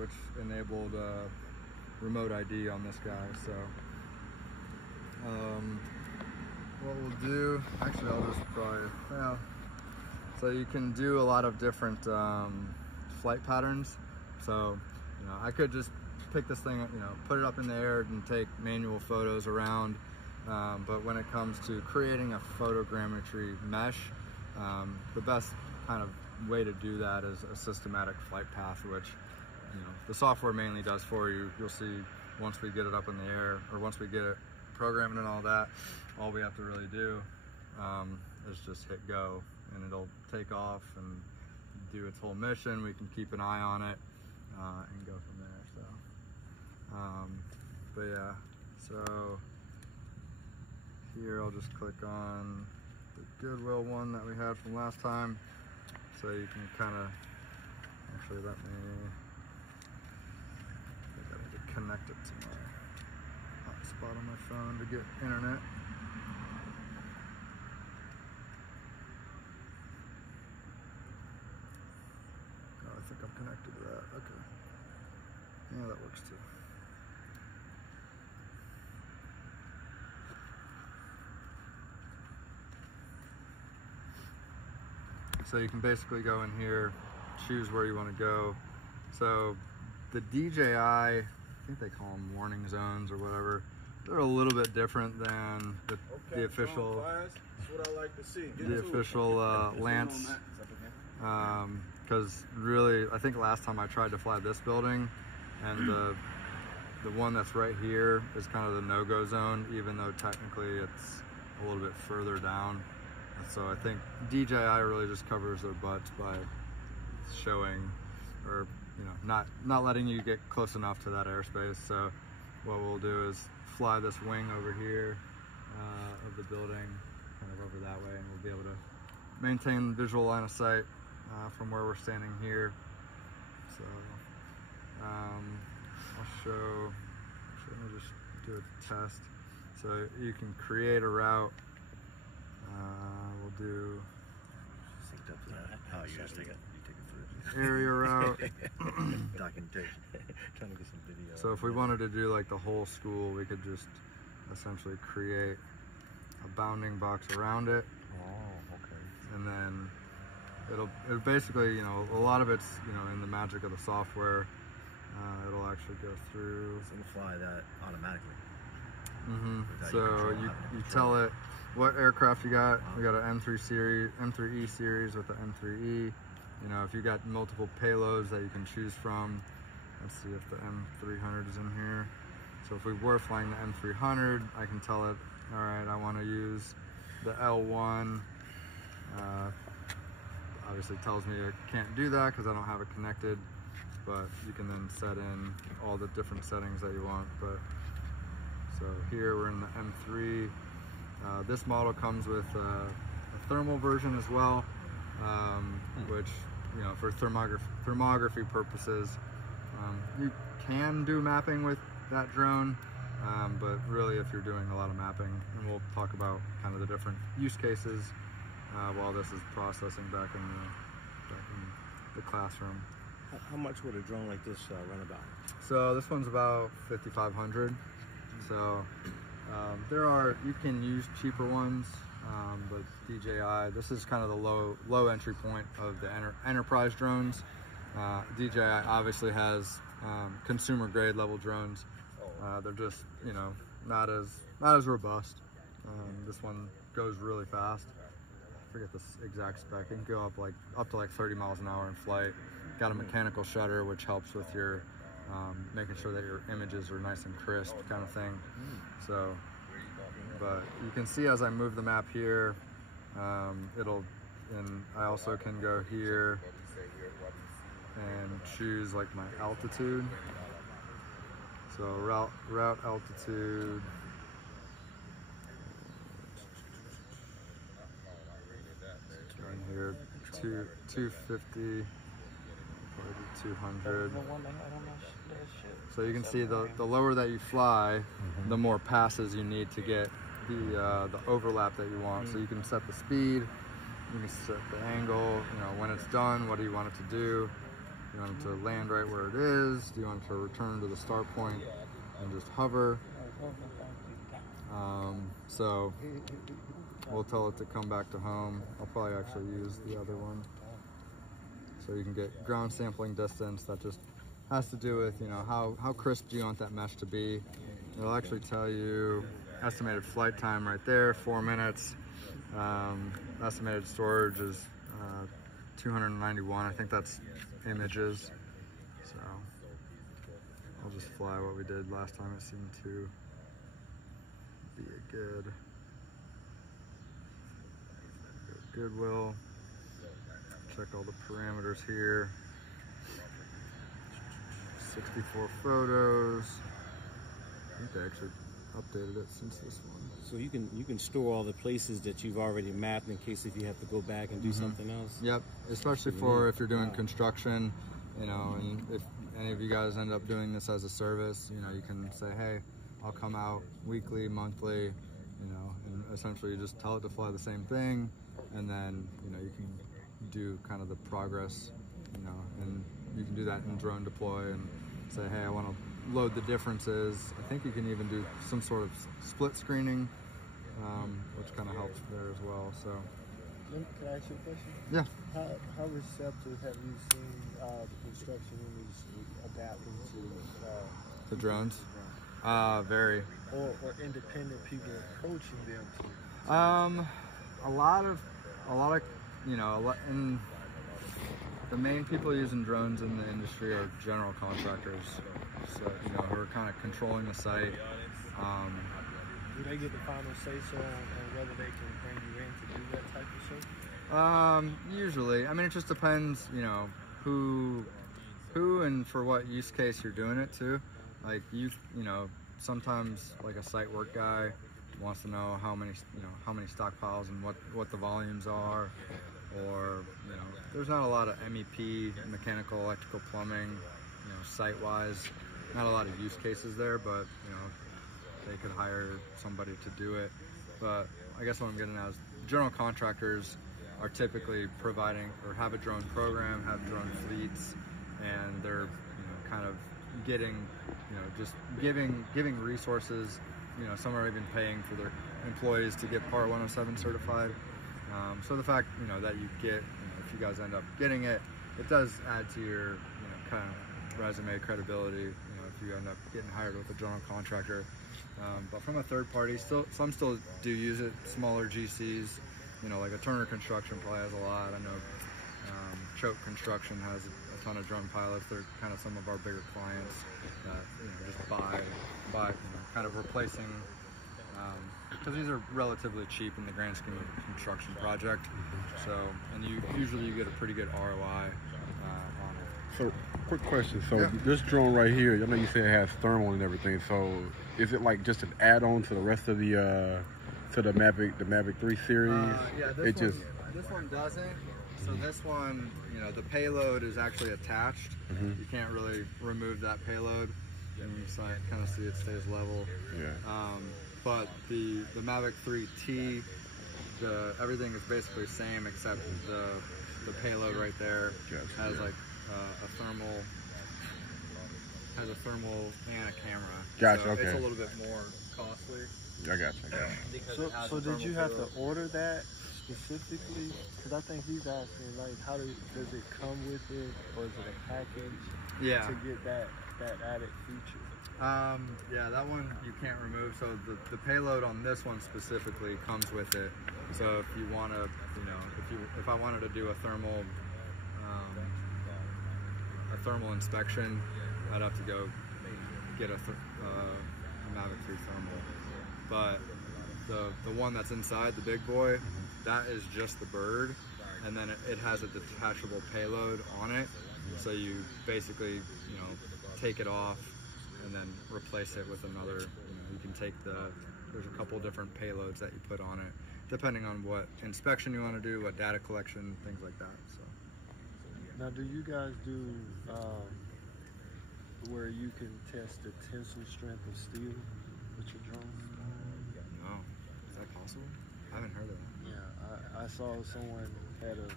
which enabled remote ID on this guy. So what we'll do, actually I'll just probably, yeah. So you can do a lot of different flight patterns. So, you know, I could just pick this thing, you know, put it up in the air and take manual photos around. But when it comes to creating a photogrammetry mesh, the best kind of way to do that is a systematic flight path, which, you know, the software mainly does for you. You'll see once we get it up in the air, or once we get it programmed and all that, all we have to really do is just hit go, and it'll take off and do its whole mission. We can keep an eye on it and go from there. So, but yeah, so here I'll just click on the Goodwill one that we had from last time. So you can kind of, actually let me, I gotta get connected to my hotspot on my phone to get internet. Oh, I think I'm connected to that, okay. Yeah, that works too. So you can basically go in here, choose where you want to go. So the DJI, I think they call them warning zones or whatever. They're a little bit different than the official. That's what I like to see. The official Lance. Because really, I think last time I tried to fly this building, and the one that's right here is kind of the no-go zone, even though technically it's a little bit further down. So I think DJI really just covers their butts by showing, or, you know, not letting you get close enough to that airspace. So what we'll do is fly this wing over here of the building, kind of over that way, and we'll be able to maintain visual line of sight from where we're standing here. So I'll show, actually, let me just do a test. So you can create a route. We'll do how you guys take it. You take it through area route. Documentation. Trying to get some video. So if we wanted to do like the whole school, we could just essentially create a bounding box around it. Oh, okay. And then it'll basically, you know, a lot of it's, you know, in the magic of the software. It'll actually go through. So it'll fly that automatically. So you tell it what aircraft you got. We got an M3E series with the M3E. You know, if you got multiple payloads that you can choose from. Let's see if the M300 is in here. So if we were flying the M300, I can tell it, all right, I want to use the L1. Obviously it tells me it can't do that because I don't have it connected, but you can then set in all the different settings that you want. But so here we're in the M3. This model comes with a thermal version as well, which, you know, for thermography purposes, you can do mapping with that drone, but really if you're doing a lot of mapping, and we'll talk about kind of the different use cases while this is processing back in the classroom. How much would a drone like this run about? So this one's about 5,500. So you can use cheaper ones, but DJI, this is kind of the low entry point of the enterprise drones. DJI obviously has consumer grade level drones. They're just, you know, not as robust. This one goes really fast. I forget the exact spec. It can go up to like 30 miles an hour in flight. Got a mechanical shutter, which helps with your making sure that your images are nice and crisp, kind of thing. So, but you can see as I move the map here, and I also can go here and choose like my altitude. So route altitude. Turn here 250. 200. So you can see the lower that you fly, the more passes you need to get the overlap that you want. So you can set the speed, you can set the angle, you know, when it's done, what do you want it to do. Do you want it to land right where it is? Do you want it to return to the start point and just hover? So we'll tell it to come back to home. I'll probably actually use the other one. So you can get ground sampling distance. That just has to do with, you know, how crisp do you want that mesh to be. It'll actually tell you estimated flight time right there, 4 minutes. Estimated storage is 291. I think that's images. So I'll just fly what we did last time. It seemed to be a good Goodwill. Check all the parameters here. 64 photos. I think they actually updated it since this one. So you can store all the places that you've already mapped in case if you have to go back and do something else. Yep, especially for if you're doing construction, you know, and if any of you guys end up doing this as a service, you know, you can say, hey, I'll come out weekly, monthly, you know, and essentially you just tell it to fly the same thing, and then, you know, you can do kind of the progress, you know, and you can do that in drone deploy and say, hey, I want to load the differences. I think you can even do some sort of split screening, which kind of helps there as well. So, can I ask you a question? Yeah. How receptive have you seen the construction industry adapting to the drones? Very. Or independent people approaching them to? A lot of, you know, and the main people using drones in the industry are general contractors, so, you know, who are kind of controlling the site. Do they get the final say-so on whether they can bring you in to do that type of show? Usually. I mean, it just depends, you know, who and for what use case you're doing it to. Like, you know, sometimes like a site work guy wants to know how many stockpiles and what the volumes are, or, you know, there's not a lot of MEP, mechanical, electrical, plumbing, you know, site-wise, not a lot of use cases there, but, you know, they could hire somebody to do it. But I guess what I'm getting at is general contractors are typically providing or have a drone program, have drone fleets, and they're, you know, kind of getting, you know, just giving resources. You know, some are even paying for their employees to get Part 107 certified. So the fact, you know, that you get, you know, if you guys end up getting it, it does add to your, you know, kind of resume credibility, you know, if you end up getting hired with a general contractor. But from a third party, some still do use it, smaller GCs, you know, like a Turner Construction probably has a lot. I know Choke Construction has a ton of drone pilots. They're kind of some of our bigger clients that, you know, just buy, you know, kind of replacing, because these are relatively cheap in the grand scheme of a construction project. So, and you usually get a pretty good ROI on it. So, quick question. So, this drone right here, I know you said it has thermal and everything. So, is it like just an add-on to the rest of the Mavic 3 series? Yeah, this one doesn't. So this one, you know, the payload is actually attached. You can't really remove that payload. And you kind of see it stays level. Yeah. But the Mavic 3T, everything is basically the same except the payload right there has like a thermal and a camera. Gotcha. So Okay. it's a little bit more costly. I got you. So did you have to order that specifically? Because I think he's asking, like, does it come with it, or is it a package? Yeah. To get that added feature. Yeah, that one you can't remove. So the payload on this one specifically comes with it. So if you want to, you know, if I wanted to do a thermal inspection, I'd have to go get a Mavic 3 thermal. But the one that's inside, the big boy, that is just the bird, and then it has a detachable payload on it. So you basically, you know, take it off and then replace it with another. You can take there's a couple different payloads that you put on it, depending on what inspection you want to do, what data collection, things like that. So. Now, do you guys do where you can test the tensile strength of steel with your drones? No. Is that possible? I haven't heard of that. Yeah, I saw someone had a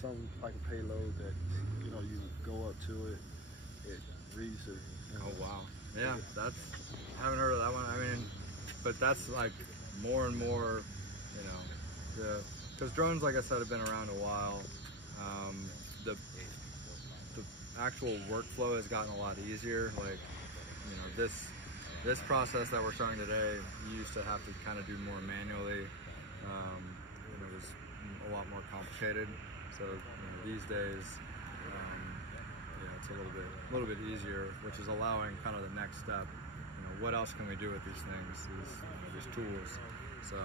something like a payload that you go up to it, it reads it. Oh wow, yeah, I haven't heard of that one. I mean, but that's like more and more, because drones, like I said, have been around a while. The actual workflow has gotten a lot easier. Like, this process that we're starting today, you used to have to kind of do more manually. And it was a lot more complicated. So these days, it's a little bit easier, which is allowing kind of the next step. What else can we do with these things, these tools? So,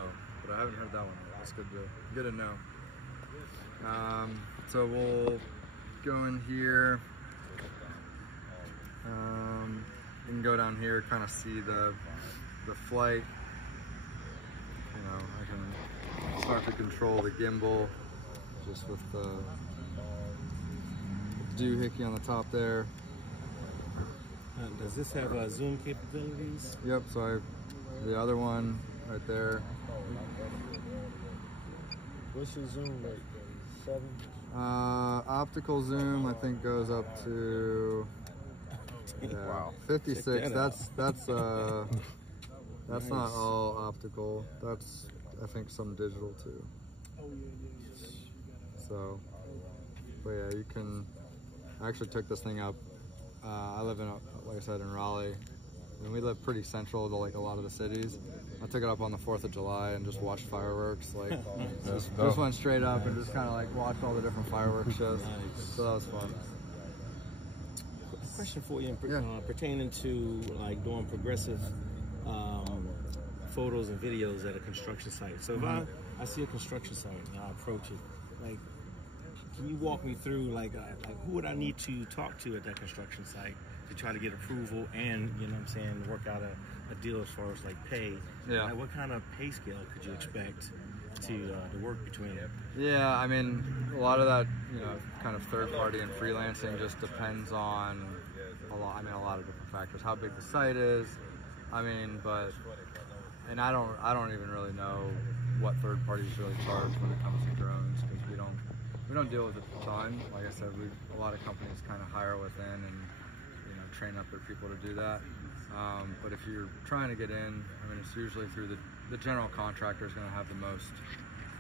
but I haven't heard that one. That's good to know. So we'll go in here. You can go down here, kind of see the flight. I can start to control the gimbal just with the doohickey on the top there. Does this have zoom capabilities? Yep, so the other one right there. What's your zoom rate? 7? Optical zoom, I think, goes up to 56. That's Nice. not all optical. That's, I think, some digital too. So, but yeah, you can. I actually took this thing up. I live like I said, in Raleigh, and we live pretty central to like a lot of the cities. I took it up on the 4th of July and just watched fireworks. Like, just went straight up and just kind of like watched all the different fireworks shows. Nice. So that was fun. Question for you Yeah. pertaining to like doing progressive photos and videos at a construction site. So if I see a construction site and I approach it, like, can you walk me through like who would I need to talk to at that construction site to try to get approval and work out a deal as far as like pay? Yeah. Like, what kind of pay scale could you expect to work between? Yeah, I mean, a lot of that, kind of third party and freelancing just depends on a lot of different factors. How big the site is, and I don't even really know what third parties really charge when it comes to drones, because we don't deal with it a ton. Like I said, a lot of companies kind of hire within and train up their people to do that. But if you're trying to get in, it's usually through the general contractor is going to have the most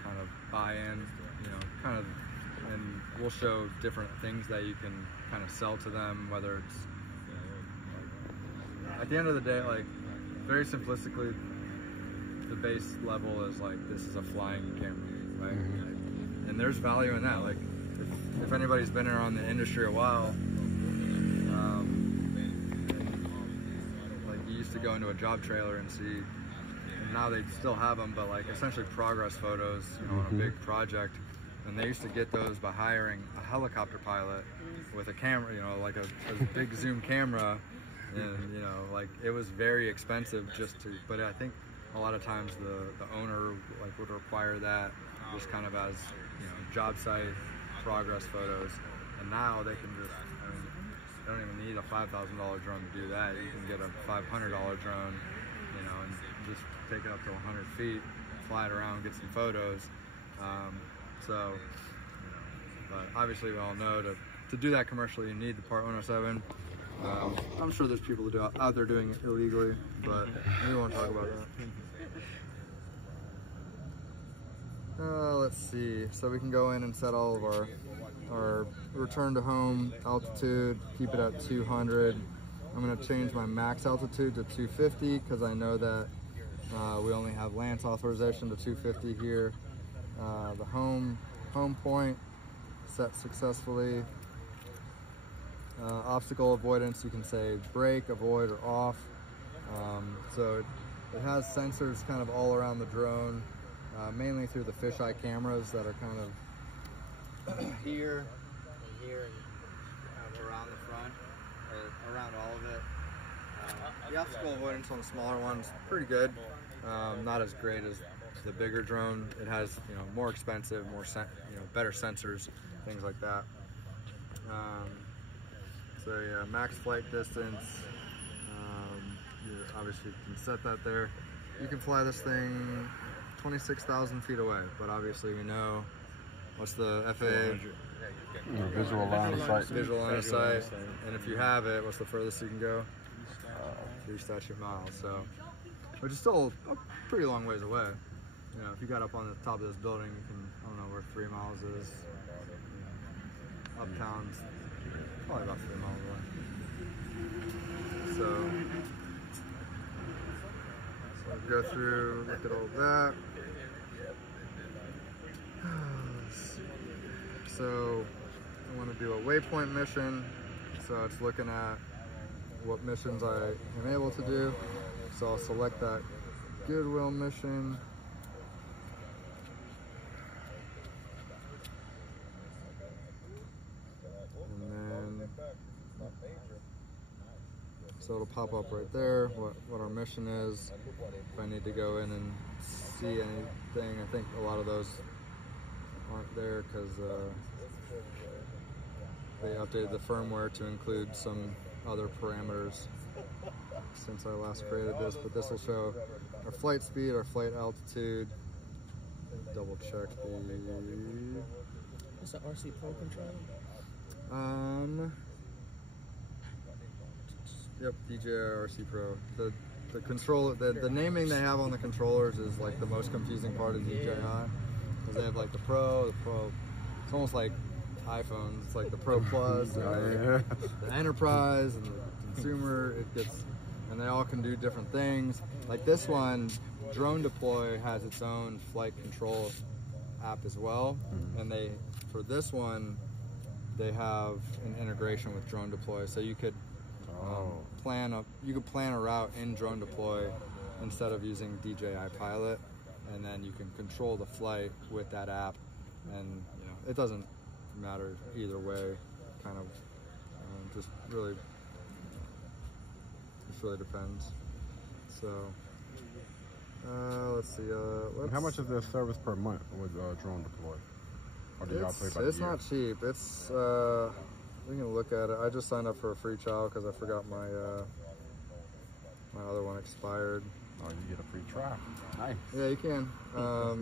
kind of buy-in, and we'll show different things that you can kind of sell to them, whether it's, at the end of the day, like, very simplistically, the base level is like, this is a flying camera, right? And there's value in that. Like, if anybody's been around the industry a while, like, you used to go into a job trailer and see, and now they still have them, but like essentially progress photos, on a big project. And they used to get those by hiring a helicopter pilot with a camera, like a big zoom camera. And, like, it was very expensive but I think a lot of times the owner like would require that just kind of as, job site progress photos. And now they can just, they don't even need a $5,000 drone to do that. You can get a $500 drone, and just take it up to 100 feet, fly it around, get some photos. But obviously we all know to do that commercially, you need the Part 107. I'm sure there's people out there doing it illegally, but we won't talk about that. Let's see. So we can go in and set all of our return to home altitude, keep it at 200. I'm going to change my max altitude to 250 because I know that we only have Lance authorization to 250 here. The home point set successfully. Obstacle avoidance, you can say brake, avoid, or off. So it has sensors kind of all around the drone, mainly through the fisheye cameras that are kind of here and here and around the front, or around all of it. The obstacle avoidance on the smaller one's pretty good. Not as great as the bigger drone. It has, more expensive, better sensors, things like that. So yeah, max flight distance. You obviously can set that there. You can fly this thing 26,000 feet away, but obviously we know what's the FAA? Visual line of sight. Visual line of sight. And if you have it, what's the furthest you can go? 3 statute miles. So, which is still a pretty long ways away. You know, if you got up on the top of this building, you can, I don't know where 3 miles is. Uptown's probably about 3 miles away. So go through, look at all that. So I want to do a waypoint mission. So it's looking at what missions I am able to do. So I'll select that Goodwill mission. And then, so it'll pop up right there, what our mission is. If I need to go in and see anything, I think a lot of those aren't there because they updated the firmware to include some other parameters since I last created this, but this will show our flight speed, our flight altitude. Double check the... What's the RC Pro control? Yep, DJI RC Pro. The control, the naming they have on the controllers is like the most confusing part of DJI, because they have like the Pro. It's almost like iPhones. It's like the Pro Plus, and the Enterprise, and the Consumer. And they all can do different things. Like this one, Drone Deploy has its own flight control app as well, and for this one, they have an integration with Drone Deploy, so you could plan a route in Drone Deploy instead of using DJI Pilot, and then you can control the flight with that app, and you know it doesn't matter either way. Kind of just really depends. So let's see. How much is the service per month with Drone Deploy? Or do y'all play by the it's year? not cheap. It's we can look at it. I just signed up for a free trial because I forgot my my other one expired. Oh, you get a free trial. Nice. Yeah, you can.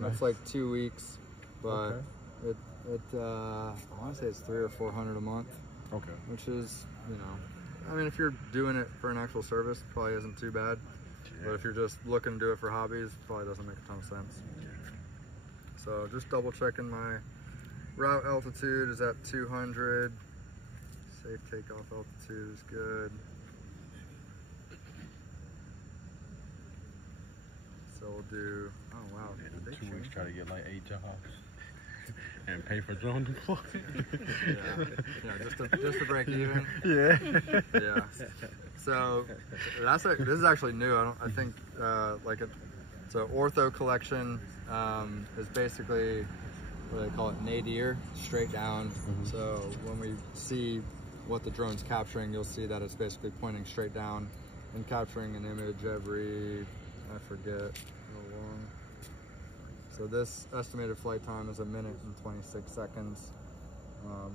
Nice. It's like 2 weeks, but okay. I want to say it's $300 or $400 a month. Okay. Which is, you know, I mean, if you're doing it for an actual service, it probably isn't too bad. Yeah. But if you're just looking to do it for hobbies, it probably doesn't make a ton of sense. So just double checking my route altitude is at 200. Safe takeoff altitude is good. So we'll do, oh wow. In 2 weeks, try to get like 8 jobs and pay for Drone Deploy. Yeah, just to break even. Yeah. Yeah. So this is actually new. I think so ortho collection is basically what they call it, nadir, straight down. So when we see what the drone's capturing, you'll see that it's basically pointing straight down and capturing an image every, I forget how long. So this estimated flight time is 1 minute and 26 seconds.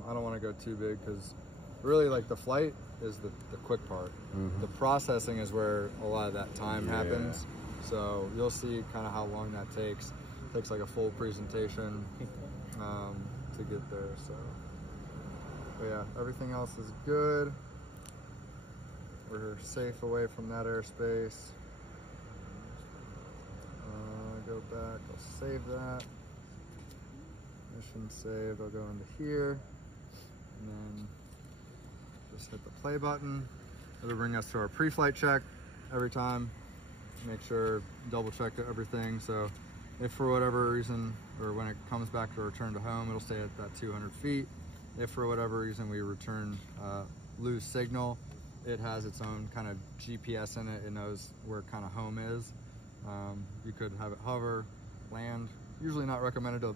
I don't want to go too big because really like the flight is the quick part. The processing is where a lot of that time happens. So you'll see kind of how long that takes. It takes like a full presentation to get there. So but yeah, everything else is good. We're safe away from that airspace. Go back, I'll save that. Mission saved, I'll go into here. And then just hit the play button. It'll bring us to our pre-flight check every time. Make sure, double check everything. So if for whatever reason, or when it comes back to return to home, it'll stay at that 200 feet. If for whatever reason we lose signal, it has its own kind of GPS in it. It knows where kind of home is. You could have it hover, land. Usually not recommended to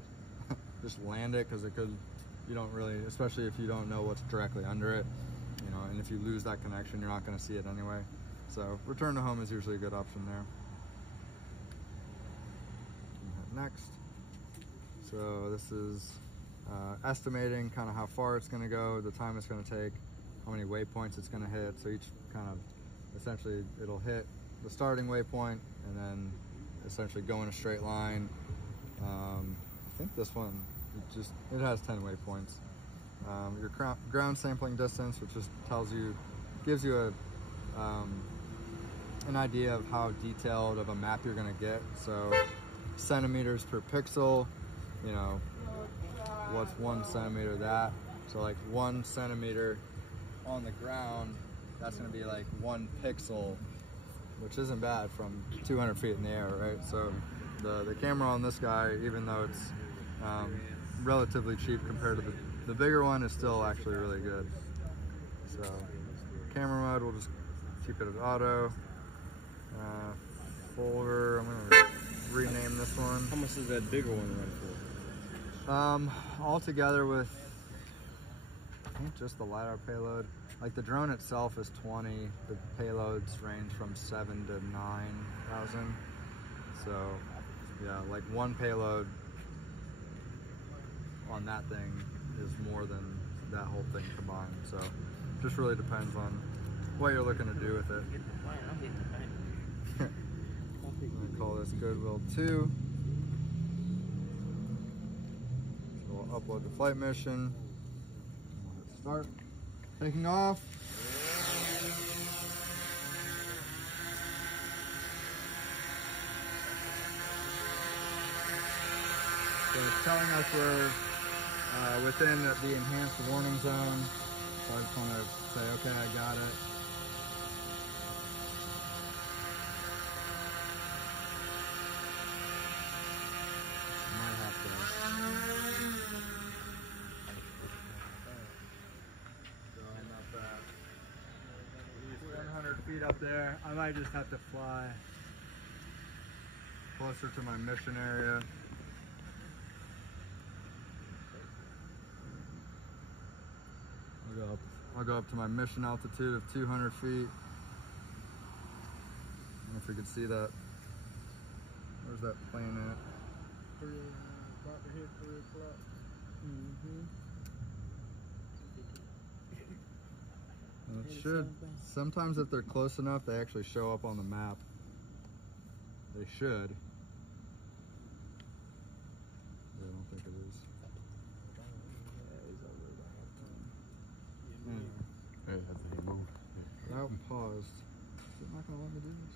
just land it because you don't really, especially if you don't know what's directly under it, you know, and if you lose that connection, you're not going to see it anyway. So return to home is usually a good option there. Next. So this is estimating kind of how far it's going to go, the time it's going to take, how many waypoints it's going to hit. So each kind of, essentially it'll hit the starting waypoint and then essentially go in a straight line. I think this one it has 10 waypoints. Your ground sampling distance, which just gives you an idea of how detailed of a map you're gonna get. So centimeters per pixel, you know, what's 1 centimeter that? So like 1 centimeter on the ground, that's gonna be like 1 pixel, which isn't bad from 200 feet in the air, right? So the camera on this guy, even though it's relatively cheap compared to the bigger one, is still actually really good. So camera mode, we'll just keep it at auto. Folder, I'm gonna rename this one. How much does that bigger one run for? Altogether with, I think just the LiDAR payload, like the drone itself is 20, the payloads range from 7,000 to 9,000. So yeah, like one payload on that thing is more than that whole thing combined. So just really depends on what you're looking to do with it. I'm gonna call this Goodwill 2. So we'll upload the flight mission. Let's start taking off. So it's telling us we're within the enhanced warning zone. So I just want to say, okay, I got it. Might have to go up at 100 feet up there. I might just have to fly closer to my mission area. I'll go up to my mission altitude of 200 feet. I don't know if you can see that. Where's that plane at? About to hit 3 o'clock. It should. Sometimes if they're close enough, they actually show up on the map. They should. I don't think it is. That one paused. Is it not going to let me do this?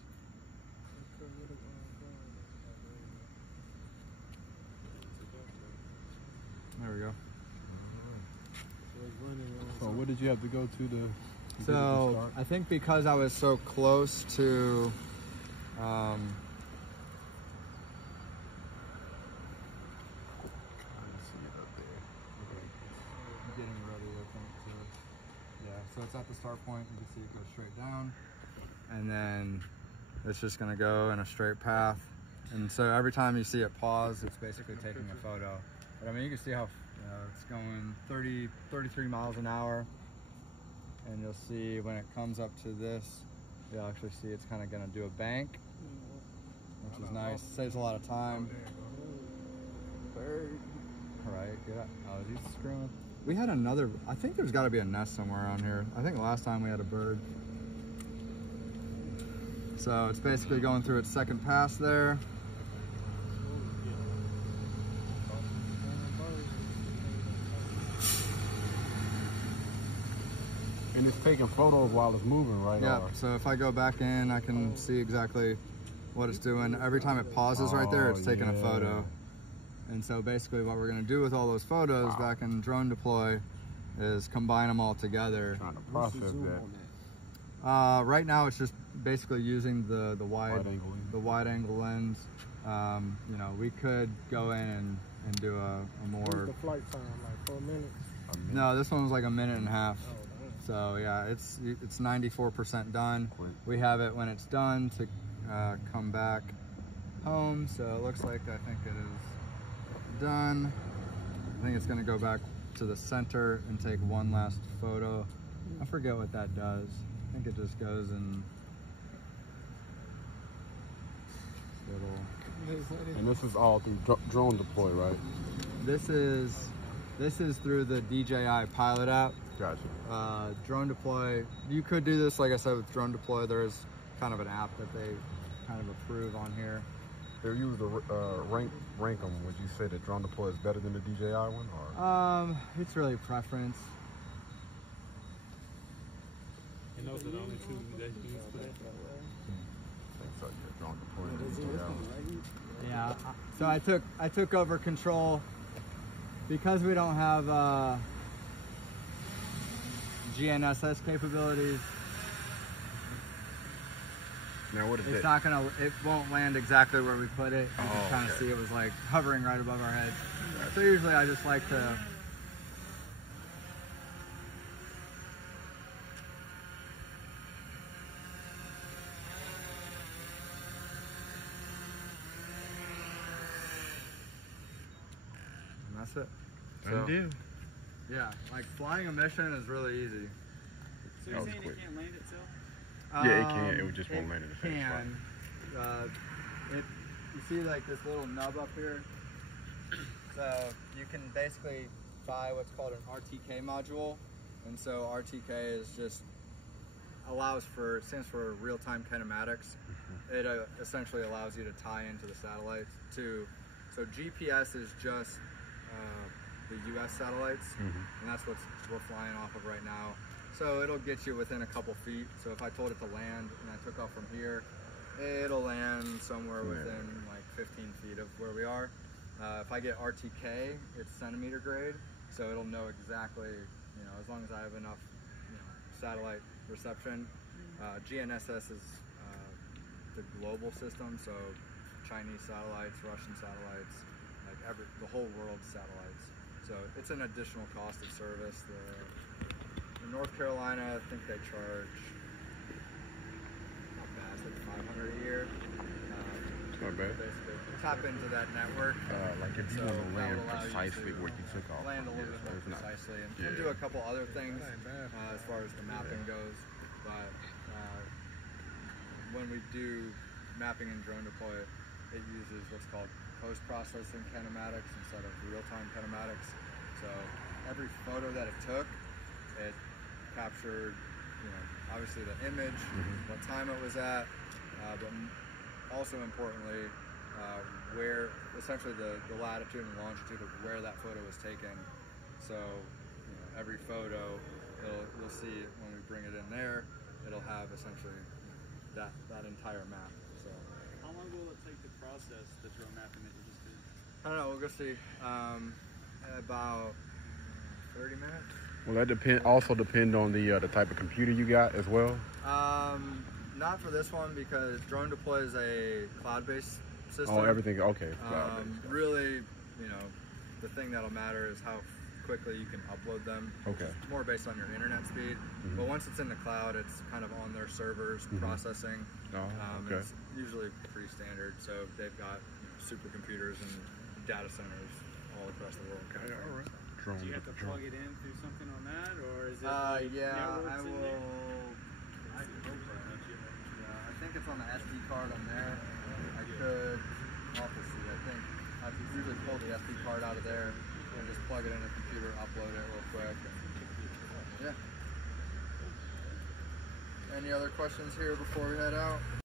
There we go. So what did you have to go to So I think because I was so close to getting ready, I think, yeah, so it's at the start point. You can see it goes straight down, and then it's just gonna go in a straight path. And so every time you see it pause, it's basically taking a photo. But I mean, you can see how it's going 33 miles an hour. And you'll see when it comes up to this, you'll actually see it's kind of gonna do a bank, which is nice. Saves a lot of time. Bird. All right, yeah. Oh, is he screwing? We had another, I think there's gotta be a nest somewhere around here. I think last time we had a bird. So it's basically going through its second pass there. And it's taking photos while it's moving, right? Yeah, so if I go back in, I can see exactly what it's doing. Every time it pauses right there, it's taking a photo. And so basically what we're gonna do with all those photos back in drone deploy is combine them all together. Trying to process that. Right now it's just basically using the wide angle lens. You know, we could go in and do a more... What's the flight time, like 4 minutes? No, this one was like 1.5 minutes. So yeah, it's 94% done. We have it when it's done to come back home. So it looks like, I think it is done. I think it's gonna go back to the center and take one last photo. I forget what that does. I think it just goes in little... And this is all through drone deploy, right? This is through the DJI Pilot app. Gotcha. Drone deploy, you could do this, like I said, with drone deploy. There's kind of an app that they kind of approve on here. If you was to rank them, would you say the drone deploy is better than the DJI one? Or? It's really preference. And those are the only two that you use for that? I think so, yeah, drone deploy and DJI. Yeah. So I took over control because we don't have GNSS capabilities. Now what is It's that? not gonna. It won't land exactly where we put it. You can kind of okay. see it was like hovering right above our heads. So usually I just like to. And that's it. So, Deal. yeah, like flying a mission is really easy. So That you're was saying quick. it can't land itself? Yeah, it can. It just won't It land in the same spot. can. You see like this little nub up here? So you can basically buy what's called an RTK module. And so RTK is just stands for real-time kinematics. It essentially allows you to tie into the satellites so GPS is just the US satellites, and that's what we're flying off of right now. So it'll get you within a couple feet. So if I told it to land and I took off from here, it'll land somewhere within like 15 feet of where we are. If I get RTK, it's centimeter grade, so it'll know exactly, as long as I have enough, satellite reception. GNSS is the global system, so Chinese satellites, Russian satellites, like the whole world's satellites. So it's an additional cost of service. In North Carolina, I think they charge, not bad, it's like $500 a year. It's not bad. Basically, tap into that network. Like if you So want to that land will allow you precisely to where you took off. land a little bit so more it's not- precisely and yeah. do a couple other things as far as the mapping goes. But when we do mapping and drone deploy, it uses what's called post-processing kinematics instead of real-time kinematics. So every photo that it took, it captured, obviously the image, what time it was at, but also importantly, where essentially the latitude and longitude of where that photo was taken. So every photo, you'll see when we bring it in there, it'll have essentially that entire map. So How long will it take to process the drone mapping that you just did? I don't know. We'll go see. About 30 minutes. Well, that also depend on the type of computer you got as well. Not for this one because drone deploy is a cloud-based system. Oh, everything. Okay. Cloud-based. Really, the thing that'll matter is how quickly you can upload them. Okay. It's more based on your internet speed. But once it's in the cloud, it's kind of on their servers processing. Oh, okay. It's usually pretty standard. So they've got supercomputers and data centers all across the world. Okay, all right. Drone, Do you have to drone. plug it in through something on that, or is it Yeah, I networks in will. there? I think it's on the SD card on there. I could. I'll have to see. I think I usually pull the SD card out of there and just plug it in a computer, upload it real quick. And, yeah. Any other questions here before we head out?